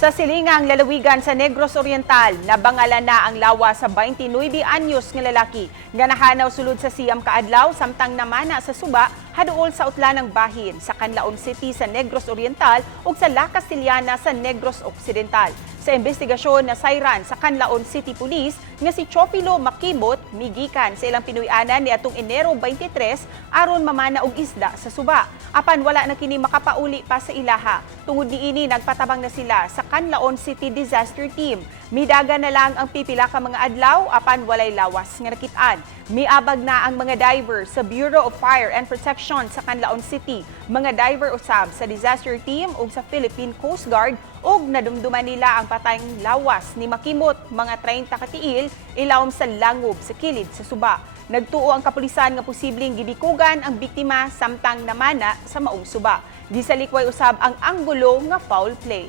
Sa silingang lalawigan sa Negros Oriental, nabangalan na ang lawas sa 29 anyos nga lalaki nga nahanaw sulod sa siyam kaadlaw samtang namana sa suba haduol sa utlan ng bahin sa Canlaon City sa Negros Oriental ug sa La Castellana sa Negros Occidental. Sa investigasyon na sayran sa Canlaon City Police nga si Chofilo Makibot migikan sa ilang Pinoy-anan niadtong Enero 23 aron mamana og isda sa suba. Apan wala na kini makapauli pa sa ilaha. Tungod niini nagpatabang na sila sa Canlaon City Disaster Team. Midaga na lang ang pipila ka mga adlaw apan walay lawas nga nakit-an. Miabag na ang mga diver sa Bureau of Fire and Protection sa Canlaon City, mga diver usab sa disaster team ug sa Philippine Coast Guard ug nadumduman nila ang patayng lawas ni Makimot mga 30 ka tiil ilawom sa langob sa kilid sa suba. Nagtuo ang kapulisan nga posibleng gibikugan ang biktima samtang namana sa maong suba. Gisalikway usab ang anggulo nga foul play.